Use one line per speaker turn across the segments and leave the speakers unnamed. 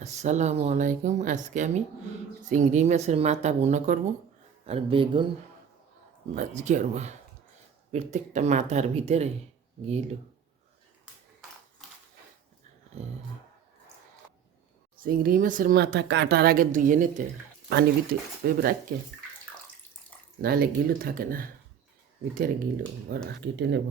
আসসালামু আলাইকুম। আজকে আমি চিংড়ি মাছের মাথা ভুনা করব আর বেগুন ভাজি করব। প্রত্যেকটা মাথার ভিতরে গিল। চিংড়ি মাছের মাথা কাটার আগে ধুয়ে নিতে পানি ভিতরে রাখকে, নাহলে গিলু থাকে না। ভিতরে গিলু ওরা কেটে নেব।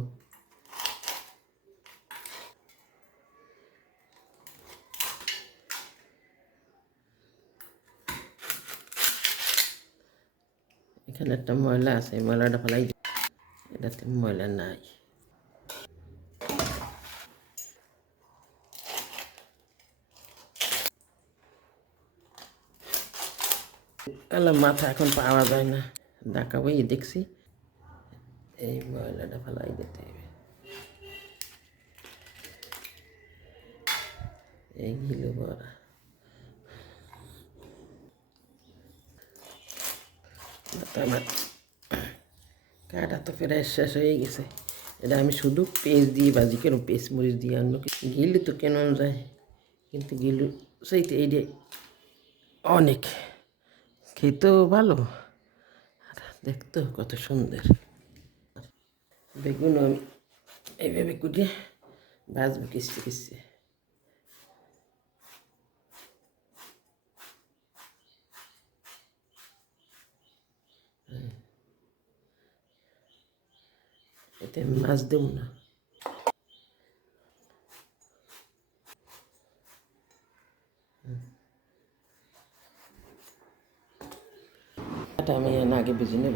এখানে একটা ময়লা আছে ময়লাটা ফেলাই। এটাতে ময়লা নাই। আল্লাহ মাথা এখন পাওয়া যায় না। এই দেখছি। এই ময়লাটা ফেলাই দিতে হবে। এইগুলো বড়। আমার কাটা তো প্রায় শেষ হয়ে গেছে। এটা আমি শুধু পেঁচ দিয়ে ভাজি, কেন পেঁচ মরিচ দিয়ে কিছু গিলু তো কেন যায়? কিন্তু গিলু সেইতে এইটা অনেক। খেতেও ভালো, আর দেখতেও কত সুন্দর। বেগুন আমি এইভাবে কুটিয়ে ভাজবো কিস্তি কিস্তি। এতে আমি মাছ দেবো না আমি আগে ভেজে নেব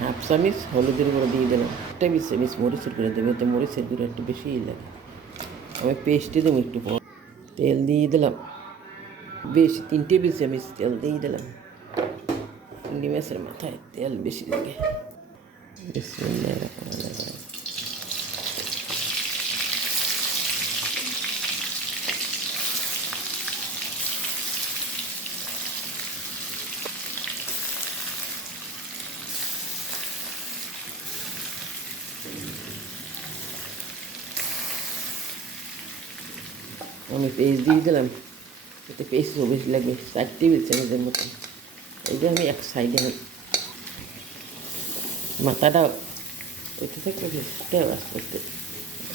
হাফ চামিচ হলুদের গুঁড়ো দিয়ে দিলাম একটা বিশ চামিচ মরিচের গুঁড়ো দেবো এতে মরিচের গুঁড়ো একটু বেশিই লাগে আমি পেস্টে দেবো একটু তেল দিয়ে দিলাম বেশি তিন টেবিল চামিচ তেল দিয়ে দিলাম চিংড়ি মাছের মাথায় তেল বেশি লাগে। আমি পেস্ট দিয়ে দিলাম এতে পেস্টও বেশি লাগবে চার টেবিল চামচের মতন এই যে আমি এক সাইডে মাথাটা ওইতে থাকলে পেস্টটাও আস্তে আস্তে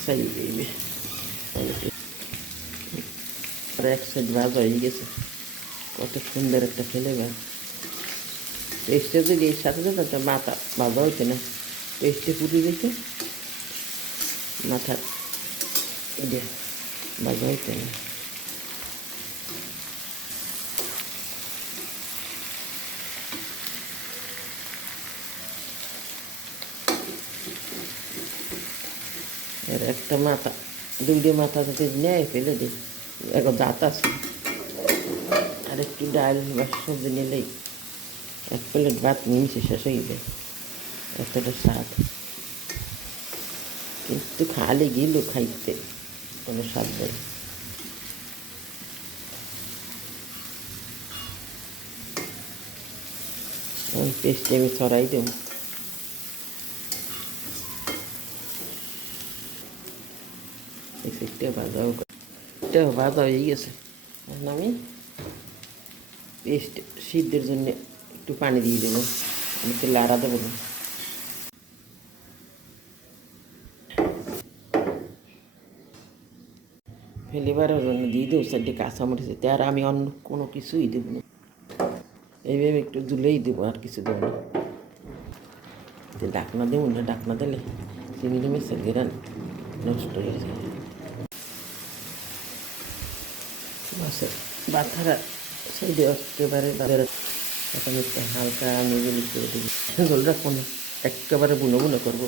সাইড দিবে এক সাইড ভাজা হয়ে গেছে কত সুন্দর একটা বা পেস্টে যদি এর সাথে সাথে একটা মাথা ভাজা হইতে না পেস্টে পুড়ে দিতে মাথা এটা ভাজা হইতে না এর একটা মাথা, দুইটা মাথা যদি নেয় ফেলে দিই এখন দাঁত আছে। আর একটু ডাল বা সবজি নিলেই এক প্লেট ভাত নিমিশে শেষ হয়ে যায়, এতটা স্বাদ। কিন্তু খালি গেল খাইতে কোনো স্বাদ নেই। ওই পেস্টে আমি ছড়াই দেবো। এই সাইডটা ভাজাও এটাও ভাজা হয়ে গেছে এখন আমি পেস্ট সিদ্ধের জন্য একটু পানি দিয়ে দেবো আমি তো লাড়া দেবো না ফেলিবারের জন্য দিয়ে দেবো সাইডে কাঁচামরিচ এতে আর আমি অন্য কোনো কিছুই দেবো না এইভাবে একটু দুলেই দেবো আর কিছু দেবো না ডাকনা দেবো না ডাকনা দিলে চিংড়ি মাছের গেরান নষ্ট হয়ে যায় মাছের বাথারা সাইডে একেবারে বাজারে এখন একটু হালকা নিবেলি করে দিবি। জল রাখব একেবারে বুনো বুনো করব।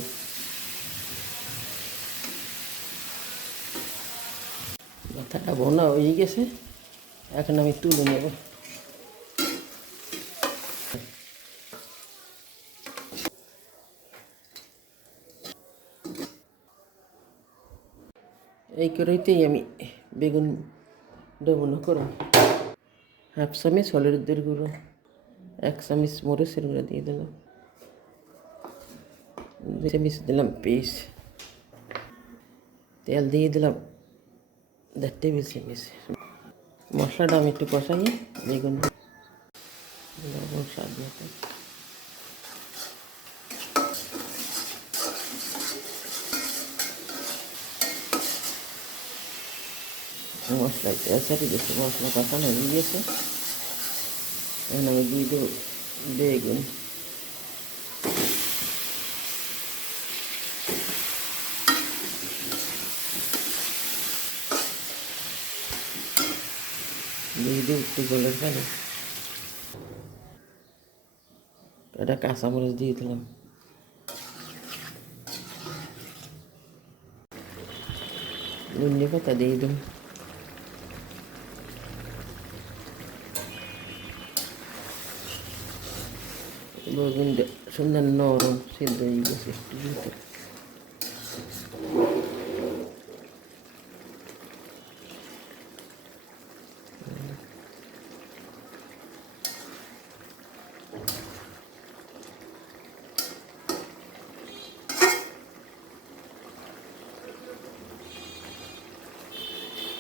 মাথাটা বোনা হয়ে গেছে। এখন আমি তুলে নেব। এই করেইতেই আমি বেগুন ডবনো করো। হাফ চামিচ হলুদের গুঁড়ো এক চামিচ মরিচের গুঁড়ো দিয়ে দিলাম দুই চামিচ দিলাম পেস্ট তেল দিয়ে দিলাম দেড় টেবিল চামিচ। মশলাটা আমি একটু কষাই বেগুন। স্বাদ মতো। মশলা এসারি গেছে মশলা কষানো হয়ে গেছে এখন আমি দিয়ে দেবো বেগুন দিয়ে দিয়ে একটু জলের পানি এটা কাঁচামরিচ দিয়ে দিলাম ধনে পাতা দিয়ে দিলাম বেগুনটা সুন্দর নরম সিদ্ধ হয়ে গেছে একটু দিতে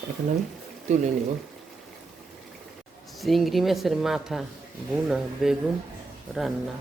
এখন আমি তুলে নেব চিংড়ি মাছের মাথা বুনা বেগুন রান্না।